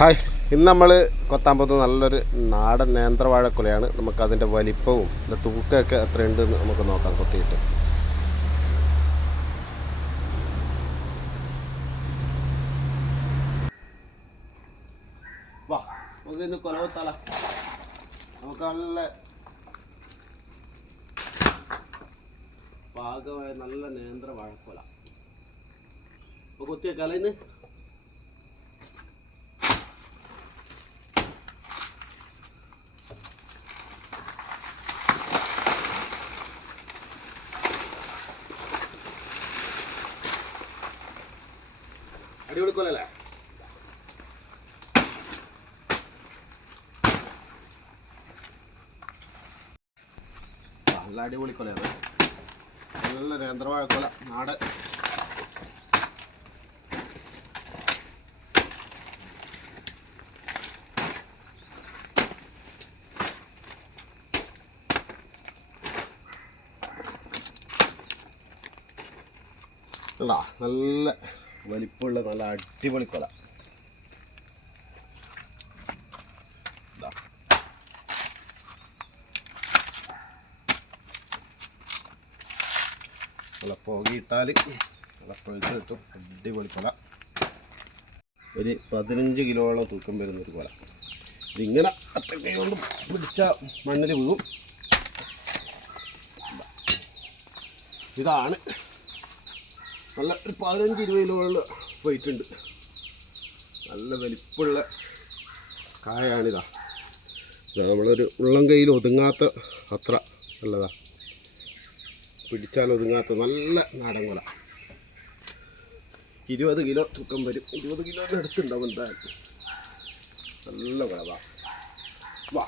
Hi, ഇന്ന് നമ്മൾ കൊത്താൻ പോകുന്നത് നല്ലൊരു നാടൻ നേന്ത്രവാഴക്കുലയാണ്. നമുക്കതിൻ്റെ വലിപ്പവും തൂക്കമൊക്കെ എത്രയുണ്ടെന്ന് നമുക്ക് നോക്കാം കൊത്തിയിട്ട്. വാ, നമുക്ക് ഇന്ന് കുല കൊത്താല. നമുക്ക് നല്ല പാകമായ നല്ല നേന്ത്രവാഴക്കുല കൊത്തിയേക്കാല ഇന്ന്. അടിപൊളി കൊലല്ലേ? നല്ല അടിപൊളി കൊലയാണ്. നല്ല നേന്ത്രവാഴക്കൊല നാടൻ. നല്ല വലിപ്പമുള്ള നല്ല അടിപൊളി കൊല. നല്ല പുകയിട്ടാൽ നല്ല പഴുത്ത് കിട്ടും. അടിപൊളി കൊല. ഒരു 15 കിലോളം തൂക്കം വരുന്നൊരു കൊല. ഇതിങ്ങനെ അത്രയ്ക്ക് കൊണ്ട് പിടിച്ച മണ്ണിൽ വീഴും. ഇതാണ് നല്ല ഒരു 15-20 കിലോയുള്ള വെയിറ്റ് ഉണ്ട്. നല്ല വലിപ്പമുള്ള കായാണിതാ. നമ്മളൊരു ഉള്ളം കയ്യിൽ ഒതുങ്ങാത്ത അത്ര നല്ലതാ. പിടിച്ചാൽ ഒതുങ്ങാത്ത നല്ല നാടൻ കൊല. 20 കിലോ തൂക്കം വരും. 20 കിലോൻ്റെ അടുത്തുണ്ടാവും എന്തായാലും. നല്ല കൊല. വാ.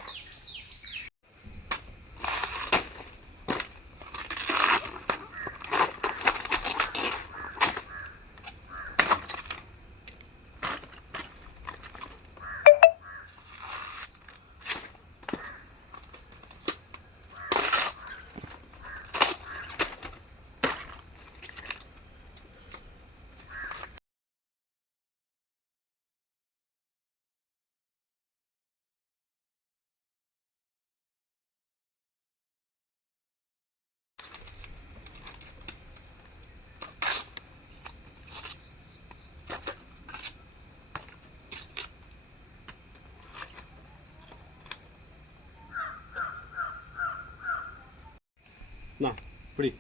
പിടി.